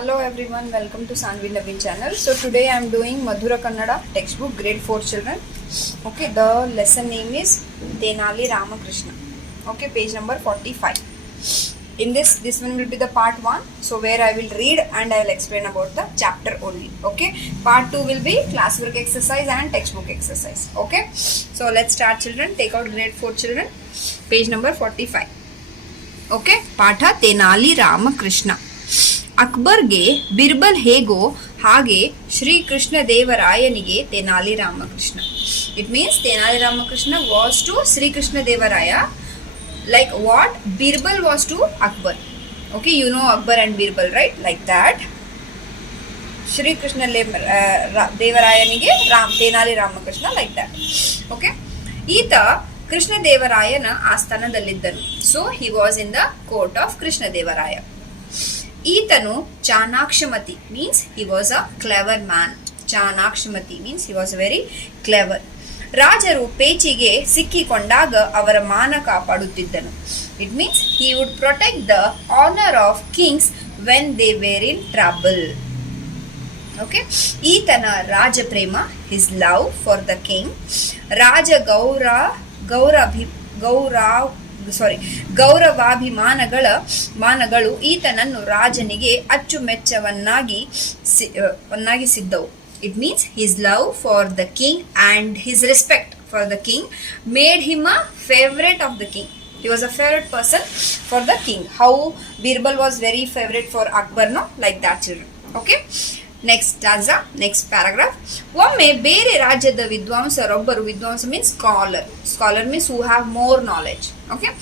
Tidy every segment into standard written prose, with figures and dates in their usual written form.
Hello everyone, welcome to Sanvi Naveen channel. So today I am doing Madhura Kannada textbook grade 4 children. Okay, the lesson name is Tenali Ramakrishna. Okay, page number 45. In this one will be the part 1. So where I will read and I will explain about the chapter only. Okay, part 2 will be classwork exercise and textbook exercise. Okay, so let's start children. Take out grade 4 children. Page number 45. Okay, Patha Tenali Ramakrishna. ಅಕ್ಬರ್ಗೆ Birbal ಹೇಗೋ ಹಾಗೆ ಶ್ರೀಕೃಷ್ಣ ದೇವರಾಯನಿಗೆ Tenali Ramakrishna. It means Tenali Ramakrishna was to Srikrishna Devaraya like what Birbal was to Akbar. Okay, you know Akbar and Birbal, right? Like that. Shri Krishna Devarayaniಗೆ Tenali Ramakrishna, like that. Okay. ಈತ ಕೃಷ್ಣ ದೇವರಾಯನ ಆಸ್ಥಾನದಲ್ಲಿದ್ದನು. So he was in the court of Krishna Devaraya. ಈತನು ಚಾಣಾಕ್ಷಮತಿ means he was a clever man. ಚಾಣಾಕ್ಷಮತಿ means he was very clever. ರಾಜರು ಪೇಚಿಗೆ ಸಿಕ್ಕಿಕೊಂಡಾಗ ಅವರ ಮಾನ ಕಾಪಾಡುತ್ತಿದ್ದನು. It means he would protect the honor of kings when they were in trouble. Okay, ಈತನ ರಾಜಪ್ರೇಮ his love for the king, ರಾಜ ಗೌರವಾಭಿಮಾನಗಳು ಈತನನ್ನು ರಾಜನಿಗೆ ಅಚ್ಚುಮೆಚ್ಚವನ್ನಾಗಿಸಿದ್ದವು. It means his love for the king and his respect for the king made him a favorite of the king. He was a favorite person for the king. How Birbal was very favorite for Akbar, no? Like that children. Okay. Next stanza, next paragraph. ಒಮ್ಮೆ ಬೇರೆ ರಾಜ್ಯದ ವಿದ್ವಾಂಸರೊಬ್ಬರು, ವಿದ್ವಾಂಸ means scholar means who have more knowledge. Okay.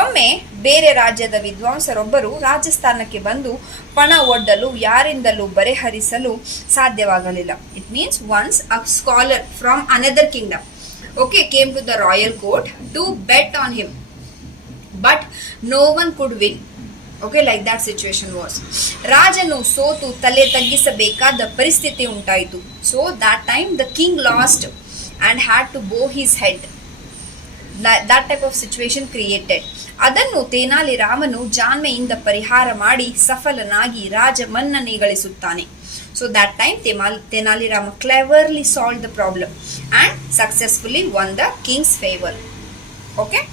ಒಮ್ಮೆ ಬೇರೆ ರಾಜ್ಯದ ವಿದ್ವಾಂಸರೊಬ್ಬರು ರಾಜಸ್ಥಾನಕ್ಕೆ ಬಂದು ಪಣ ಒಡ್ಡಲು ಯಾರಿಂದಲೂ ಬರೆಹರಿಸಲು ಸಾಧ್ಯವಾಗಲಿಲ್ಲ. It means once a scholar from another kingdom, okay, came to the royal court to bet on him, but no one could win. Okay, like that situation was. ರಾಜನು ಸೋತು ತಲೆ ತಗ್ಗಿಸಬೇಕಾದ ಪರಿಸ್ಥಿತಿ ಉಂಟಾಯಿತು. So that time the king lost and had to bow his head. That type of situation created. ಅದನ್ನು ತೆನಾಲಿ ರಾಮನು ಜಾಣ್ಮೆಯಿಂದ ಪರಿಹಾರ ಮಾಡಿ ಸಫಲನಾಗಿ ರಾಜ ಮನ್ನಣೆ ಗಳಿಸುತ್ತಾನೆ. So that time Tenali Rama cleverly solved the problem and successfully won the king's favor. Okay,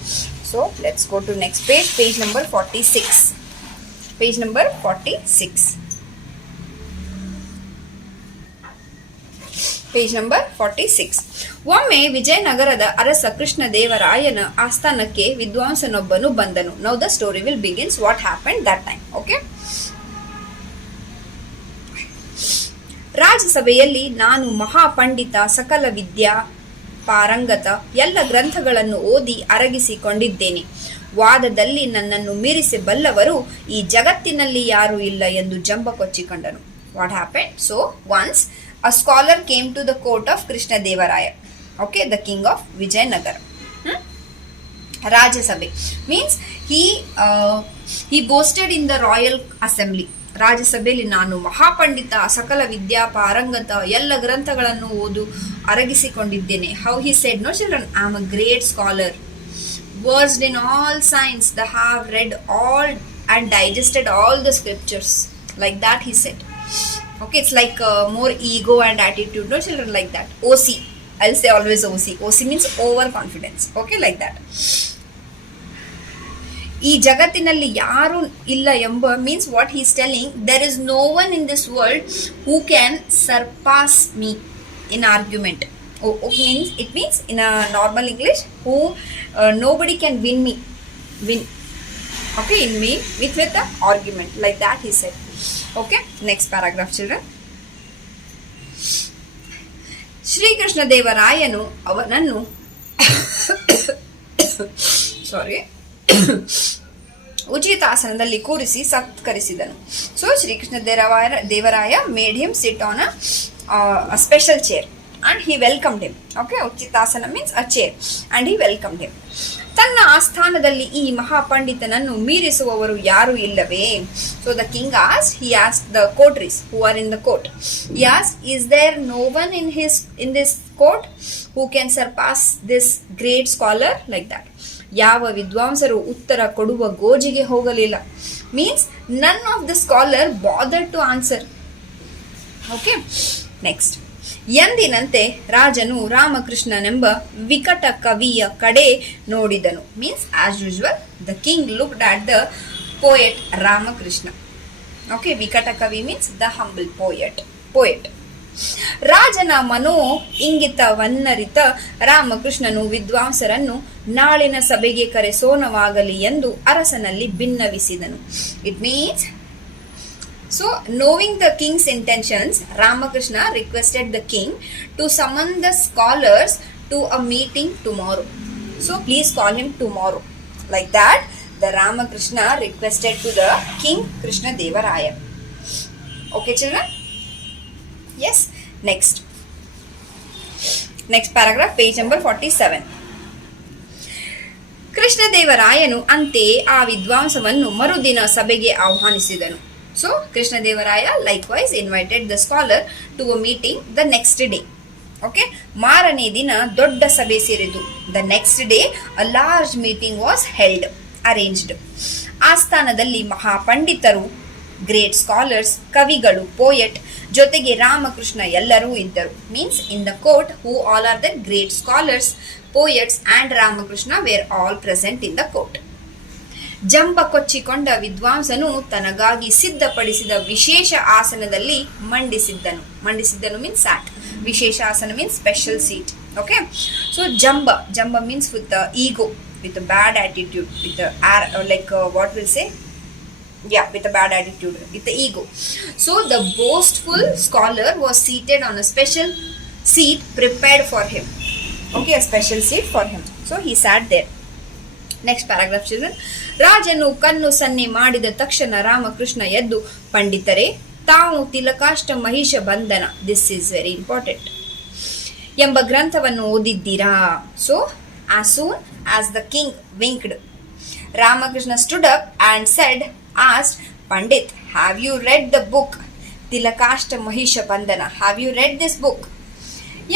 so let's go to next page, page number 46. Page number 46. Page number 46. ಒಮ್ಮೆ ವಿಜಯನಗರದ ಅರಸ ಕೃಷ್ಣ ದೇವರಾಯನ ಆಸ್ಥಾನಕ್ಕೆ ವಿದ್ವಾಂಸನೊಬ್ಬನು ಬಂದನು. Now the story will begins what happened that time. Okay. ರಾಜಸಭೆಯಲ್ಲಿ ನಾನು ಮಹಾಪಂಡಿತ, ಸಕಲ ವಿದ್ಯಾ ಪಾರಂಗತ, ಎಲ್ಲ ಗ್ರಂಥಗಳನ್ನು ಓದಿ ಅರಗಿಸಿಕೊಂಡಿದ್ದೇನೆ. ವಾದದಲ್ಲಿ ನನ್ನನ್ನು ಮೀರಿಸಬಲ್ಲವರು ಈ ಜಗತ್ತಿನಲ್ಲಿ ಯಾರೂ ಇಲ್ಲ ಎಂದು ಜಂಬ ಕೊಚ್ಚಿಕೊಂಡನು. What happened? So once a scholar came to the court of Krishna Devaraya, okay, the king of Vijayanagara. Rajasabhe means he boasted in the royal assembly. ರಾಜಸಭೆಯಲ್ಲಿ ನಾನು ಮಹಾಪಂಡಿತ, ಸಕಲ ವಿದ್ಯಾ ಪಾರಂಗತ, ಎಲ್ಲ ಗ್ರಂಥಗಳನ್ನು ಓದು ಅರಗಿಸಿಕೊಂಡಿದ್ದೇನೆ. How he said, no children, I am a great scholar, versed in all science, that have read all and digested all the scriptures. Like that he said. Okay, it's like more ego and attitude, no children, like that. OC, I'll say always OC. OC means overconfidence. Okay, like that. ಈ ಜಗತ್ತಿನಲ್ಲಿ ಯಾರು ಇಲ್ಲ ಎಂಬ means what he is telling, there is no one in this world who can surpass me in argument. Means it means in a normal English, who nobody can win. Okay, in me with the argument, like that he said. Okay, next paragraph children. Shri Krishna ದೇವರಾಯನು ಅವನನ್ನು ಉಚಿತಾಸನದಲ್ಲಿ ಕೂರಿಸಿ ಸತ್ಕರಿಸಿದನು. So Srikrishna Devaraya made him sit on a special chair and he welcomed him. Okay, ಉಚಿತಾಸನ means a chair and he welcomed him. ತನ್ನ ಆಸ್ಥಾನದಲ್ಲಿ ಈ ಮಹಾಪಂಡಿತನನ್ನು ಮೀರಿಸುವವರು ಯಾರು ಇಲ್ಲವೇ? So the king asked the courtiers who are in the court. He asked, is there no one in this court who can surpass this great scholar? Like that. ಯಾವ ವಿದ್ವಾಂಸರು ಉತ್ತರ ಕೊಡುವ ಗೋಜಿಗೆ ಹೋಗಲಿಲ್ಲ. means none of the scholar bothered to answer. Okay, next. ಎಂದಿನಂತೆ ರಾಜನು ರಾಮಕೃಷ್ಣನೆಂಬ ವಿಕಟ ಕವಿಯ ಕಡೆ ನೋಡಿದನು. Means as usual the king looked at the poet Ramakrishna. Okay, ವಿಕಟ ಕವಿ ಮೀನ್ಸ್ ದ ಹಂಬಲ್ ಪೋಯೆಟ್. ರಾಜನ ಮನೋ ಇಂಗಿತವನ್ನರಿತ ರಾಮಕೃಷ್ಣನು ವಿದ್ವಾಂಸರನ್ನು ನಾಳಿನ ಸಭೆಗೆ ಕರೆಸೋಣವಾಗಲಿ ಎಂದು ಅರಸನಲ್ಲಿ ಭಿನ್ನವಿಸಿದನು. It means, so knowing the king's intentions, Ramakrishna requested the king to summon the scholars to a meeting tomorrow. So please call him tomorrow. Like that, the Ramakrishna requested to the king Krishna Deva Raya. Okay children? Yes. Next paragraph, page number 47. ಕೃಷ್ಣದೇವರಾಯನು ಅಂತೆಯೇ ಆ ವಿದ್ವಾಂಸವನ್ನು ಮರುದಿನ ಸಭೆಗೆ ಆಹ್ವಾನಿಸಿದನು. So Krishnadevaraya likewise invited the scholar to a meeting the next day. Okay, ಮಾರನೇ ದಿನ ದೊಡ್ಡ ಸಭೆ ಸೇರಿತು. The next day a large meeting was held, arranged. ಆಸ್ಥಾನದಲ್ಲಿ ಮಹಾಪಂಡಿತರು, great scholars, ಕವಿಗಳು, ಪೋಯೆಟ್ ಜೊತೆಗೆ ರಾಮಕೃಷ್ಣ ಎಲ್ಲರೂ ಇದ್ದರು. Means in the court who all are the great scholars, poets and Ramakrishna were all present in the court. ಜಂಬ ಕೊಚ್ಚಿಕೊಂಡ ವಿದ್ವಾಂಸನು ತನಗಾಗಿ ಸಿದ್ಧಪಡಿಸಿದ ವಿಶೇಷ ಆಸನದಲ್ಲಿ ಮಂಡಿಸಿದ್ದನು ಮೀನ್ಸ್ ಸ್ಯಾಟ್. ವಿಶೇಷ ಆಸನ means special seat. Okay, so ಜಂಬ means with ego, with bad attitude, with what will say, with a bad attitude, with the ego. So the boastful scholar was seated on a special seat prepared for him. Okay, a special seat for him. So he sat there. Next paragraph children. ರಾಜನು ಕಣ್ಣು ಸನ್ನೆ ಮಾಡಿದ ತಕ್ಷಣ ರಾಮಕೃಷ್ಣ ಎದ್ದು, ಪಂಡಿತರೇ, ತಾವು ತಿಲಕಾಷ್ಟ ಮಹಿಷ ಬಂಧನ, this is very important, ಎಂಬ ಗ್ರಂಥವನ್ನು ಓದಿದ್ದೀರಾ? So as soon as the king winked, Ramakrishna stood up and asked Pandit, have you read the book Tilakashta Mahisha Bandhana? Have you read this book?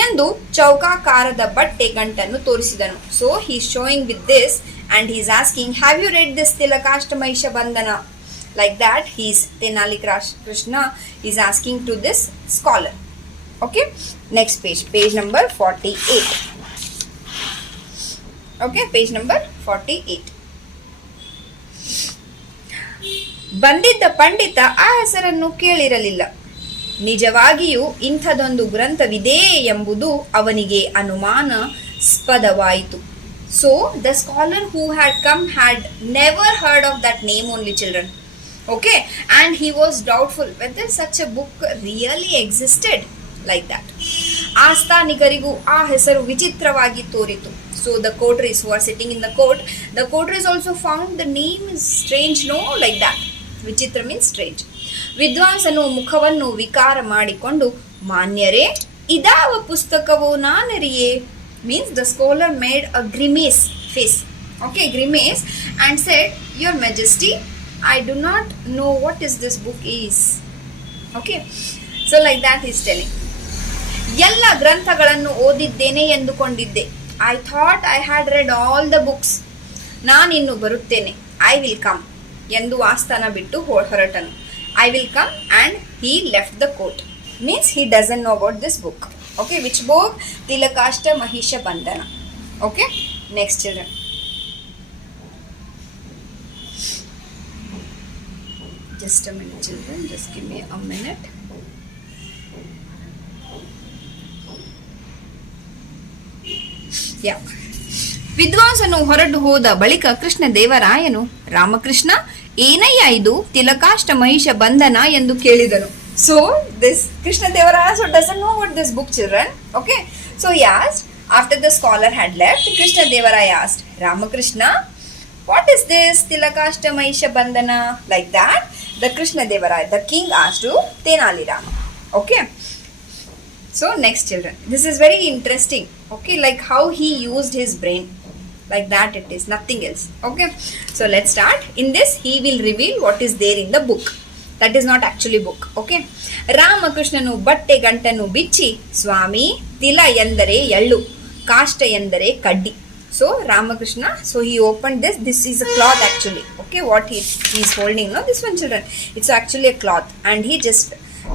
ಎಂದು ಚೌಕಾಕಾರದ ಬಟ್ಟೆ ಗಂಟನ್ನು ತೋರಿಸಿದನು. So he is showing with this and he is asking, have you read this Tilakashta Mahisha Bandhana? Like that, Tenali Krishna is asking to this scholar. Okay, next page number 48. Okay, page number 48. ಬಂದಿದ್ದ ಪಂಡಿತ ಆ ಹೆಸರನ್ನು ಕೇಳಿರಲಿಲ್ಲ. ನಿಜವಾಗಿಯೂ ಇಂಥದೊಂದು ಗ್ರಂಥವಿದೆ ಎಂಬುದು ಅವನಿಗೆ ಅನುಮಾನಾಸ್ಪದವಾಯಿತು. So the scholar who had come had never heard of that name only children. Okay, and he was doubtful whether such a book really existed like that. ಆಸ್ಥಾನಿಕರಿಗೂ ಆ ಹೆಸರು ವಿಚಿತ್ರವಾಗಿ ತೋರಿತು. So the coteries who are sitting in the coteries also found the name is strange, no, like that. ವಿಚಿತ್ರ means strange. ವಿದ್ವಾಂಸನು ಮುಖವನ್ನು ವಿಕಾರ ಮಾಡಿಕೊಂಡು, ಮಾನ್ಯರೇ, ಇದಾವ ಪುಸ್ತಕವು ನಾನರಿಯೇ, means the scholar made a grimace face. Okay, grimace and said, your majesty, I do not know what is this book is. Okay, so like that he is telling, ಎಲ್ಲ ಗ್ರಂಥಗಳನ್ನು ಓದಿದ್ದೇನೆ ಎಂದುಕೊಂಡಿದ್ದೆ. I thought I had read all the books. ನಾನಿನ್ನು ಬರುತ್ತೇನೆ, I will come ಎಂದು ಆಸ್ಥಾನ ಬಿಟ್ಟು ಹೊರಟನು. I will come, and he left the court. Means he doesn't know about this book. Okay, which book? Tilakashta Mahisha Bandhana. Okay, next children. Just a minute children, just give me a minute. Yeah. ವಿದ್ವಾಂಸನು ಹೊರಟು ಹೋದ ಬಳಿಕ ಕೃಷ್ಣದೇವರಾಯನು, ರಾಮಕೃಷ್ಣ, ಏನಯ್ಯ ಇದು ತಿಲಕಾಷ್ಟ ಮಹಿಷ ಬಂಧನ ಎಂದು ಕೇಳಿದನು. So this Krishnadevaraya so doesn't know what this book, children. Okay, so he asked, after the scholar had left, Krishnadevaraya asked, Ramakrishna, what is this Tilakashta Mahisha Bandhana? Like that, the Krishnadevaraya, the king, asked to Tenali Rama. Okay, so next children, this is very interesting. Okay, like how he used his brain. Like that it is, nothing else. Okay, so let's start. In this he will reveal what is there in the book. That is not actually book. Okay, ರಾಮಕೃಷ್ಣನು ಬಟ್ಟೆ ಗಂಟನ್ನು ಬಿಚ್ಚಿ, ಸ್ವಾಮಿ, ತಿಲ ಎಂದರೆ ಎಳ್ಳು, ಕಾಷ್ಟ ಎಂದರೆ ಕಡ್ಡಿ. So Ramakrishna, so he opened this is a cloth actually. Okay, what he is holding, no, this one, children, it's actually a cloth, and he just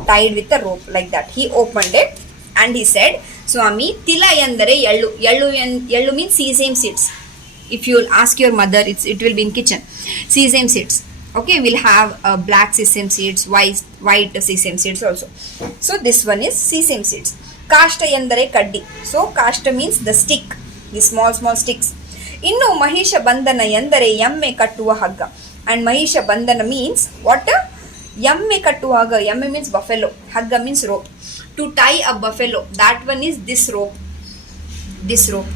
tied with a rope like that. He opened it and he said, Swami, tila yandare yallu. Yallu means sesame seeds. If you ask your mother, it will be in kitchen. Sesame seeds. Okay, we'll have black sesame seeds, white sesame seeds also. So this one is sesame seeds. Kashta yandare kaddi. So kashta means the stick, the small sticks. Innu Mahisha Bandhana yandare yamme kattuva hagga. And Mahisha Bandhana means what? Yamme kattuva hagga. Yamme means buffalo. Hagga means rope. To tie a buffalo, that one is this rope. This rope.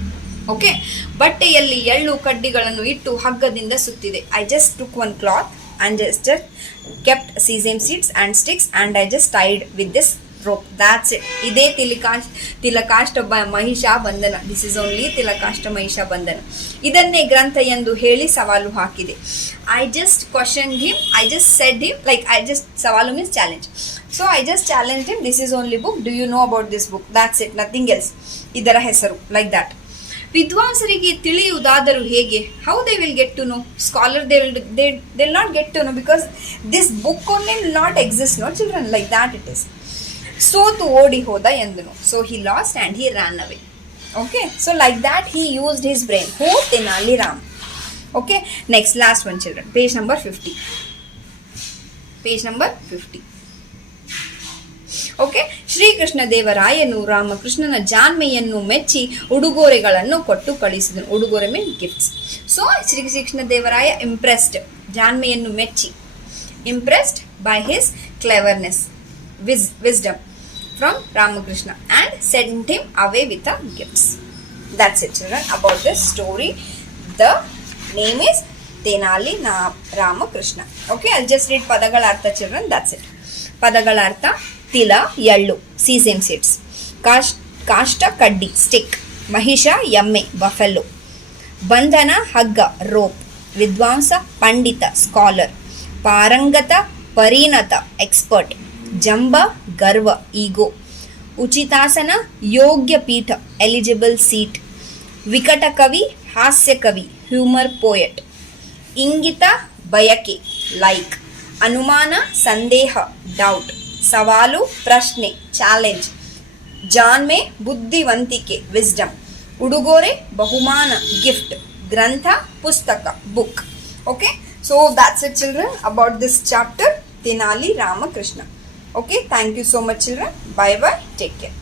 Okay. ಬಟ್ಟೆಯಲ್ಲಿ ಎಳ್ಳು ಕಡ್ಡಿಗಳನ್ನು ಇಟ್ಟು ಹಗ್ಗದಿಂದ ಸುತ್ತಿದೆ. I just took one cloth and just kept sesame seeds and sticks and I just tied with this rope. That's it. ಇದೇ ತಿಲಕಾಷ್ಟ ಮಹಿಷಾ ಬಂಧನ. This is only ತಿಲಕಾಷ್ಟ ಮಹಿಷಾ ಬಂಧನ. ಇದನ್ನೇ ಗ್ರಂಥ ಎಂದು ಹೇಳಿ ಸವಾಲು ಹಾಕಿದೆ. I just questioned him. I just said him, like I just, ಸವಾಲು means challenge. So I just challenged him. This is only book. Do you know about this book? That's it. Nothing else. ಇದರ ಹೆಸರು, like that. ವಿದ್ವಾಂಸರಿಗೆ ತಿಳಿಯುವುದಾದರೂ ಹೇಗೆ? How they will get to know? Scholar they'll not get to know because this book only will not exist, no children, like that it is. ಸೋತು ಓಡಿ ಹೋದ ಎಂದನು. So he lost and he ran away. Okay, so like that he used his brain. Who? Tenali Rama. Okay, next, last one, children, page number 50. Page number 50. Okay, Srikrishna ದೇವರಾಯನು ರಾಮಕೃಷ್ಣನ ಜಾಣ್ಮೆಯನ್ನು ಮೆಚ್ಚಿ ಉಡುಗೊರೆಗಳನ್ನು ಕೊಟ್ಟು ಕಳಿಸಿದನು. ಉಡುಗೊರೆ mean gifts. So Srikrishna Devaraya impressed, ಜಾಣ್ಮೆಯನ್ನು ಮೆಚ್ಚಿ, impressed by his cleverness, wisdom from Ramakrishna, and sent him away with the gifts. That's it, children, about this story. The name is Tenali Ramakrishna. Okay, I'll just read Padagala Artha, children. That's it. Padagala Artha: Tila yallu, sesame seeds. Kashta kaddi, stick. Mahisha yamme, buffalo. Bandhana hagga, rope. Vidwansa pandita, scholar. Parangata parinata, expert. ಜಂಬ ಗರ್ವ, ಈಗೋ. ಉಚಿತಾಸನ ಯೋಗ್ಯ ಪೀಠ, eligible seat. ವಿಕಟ ಕವಿ, ಹಾಸ್ಯ ಕವಿ, humour poet. ಇಂಗಿತ ಬಯಕೆ, like. ಅನುಮಾನ ಸಂದೇಹ, ಡೌಟ್. ಸವಾಲು ಪ್ರಶ್ನೆ, ಚಾಲೆಂಜ್. ಜಾಣ್ಮೆ ಬುದ್ಧಿವಂತಿಕೆ, ವಿಸ್ಡಮ್. ಉಡುಗೊರೆ ಬಹುಮಾನ, ಗಿಫ್ಟ್. ಗ್ರಂಥ ಪುಸ್ತಕ, book. Okay, so that's it, children, about this chapter, Tenali Ramakrishna. Okay, thank you so much, children. Bye bye, take care.